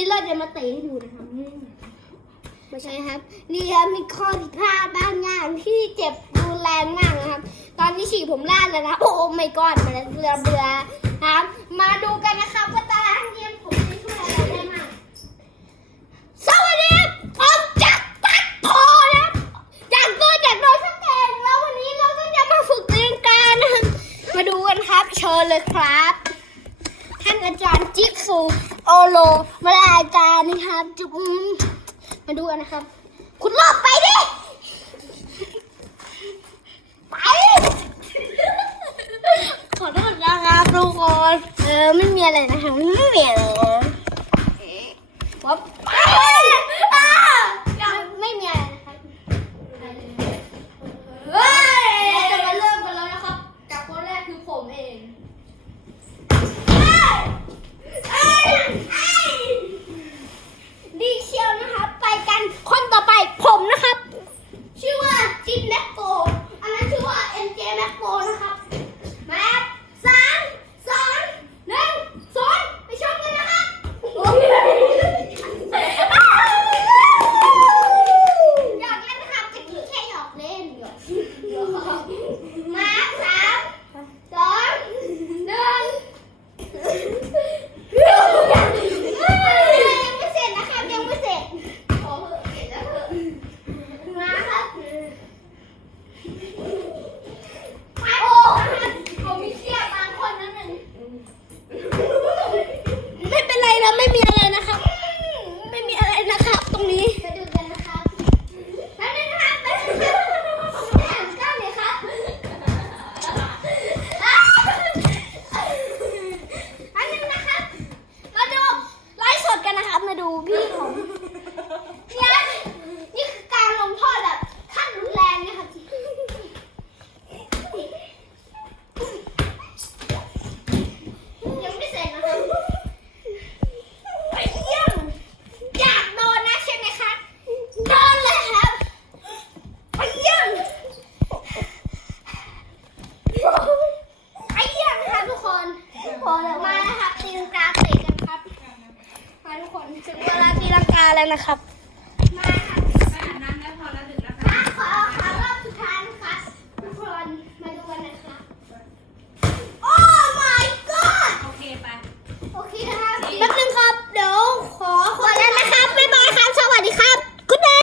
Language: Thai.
นี้เราจะมาเตะให้ดูนะครับไม่ใช่ครับ นี่ครับมีข้อผิดพลาดบางอย่างที่เจ็บรุนแรงมากนะครับ ตอนนี้ฉีกผมลาดแล้วนะ โอ้ไม่ก่อนมันเบื่อเบื่อครับ มาดูกันนะครับว่าตารางเยี่ยมผมจะช่วยอะไรได้มากวัสดีคผมจัตัดพนะจากตัวจากโดยทั้งเก่งแล้วันนี้เราก็จะมาฝึกเรียนกานมาดูกันครับ เชิญเลยครับูโอโลมาลาอาจารนะครับจุ๊บมาดูกันนะครับ คุณรอบไปดิ ไป ขอโทษนะครับทุกคน เออไม่มีอะไรนะครับไม่มีอะไรนะว่าไปอ่าไม่มีอะไรนะครับเฮ้ยเราจะมาเริ่มกันแล้วนะครับจากคนแรกคือผมเอง ดีเชียวนะครับ ไปกันคนต่อไปผมนะครับ ชื่อว่าจินแม็กโกอันนั้นชื่อว่าเอ็นเจแม็กโกนะครับมาสามสองหนึ่งศูนย์ไปชมกันนะครับหยอกเล่นนะครับจะกี้แค่หยอกเล่นหยอกหยอกมาสามสองหนึ่ง ยังไม่เสร็จนะครับยังไม่เสร็จขอเถอะเสร็จแล้วเถอะมาครับไปโอ้นะครับผมมีเสียบางคนนั่นหนึ่งไม่เป็นไร แล้วไม่มีอะไรนะครับ ไม่มีอะไรนะครับ ตรงนี้ไปดูกันนะครับไปเลยนะครับไปเลยนะครับแอบก้าเลยครับอันนึงนะครับ มาดูไลฟ์สดกันนะครับ มาดูพี่ผมเนี่ยนี่คือการลงโทษแบบขั้นรุนแรงนะครับยังไม่เสร็จนะครับไปเยี่ยมอยากโดนนะใช่ไหมครับโดนเลยครับไปเยี่ยมไปเยี่ยมนะครับทุกคนพอแล้วมา นะครับตีลังกาเตะกันครับมาทุกคนถึงเวลาตีลังกาแล้วนะครับ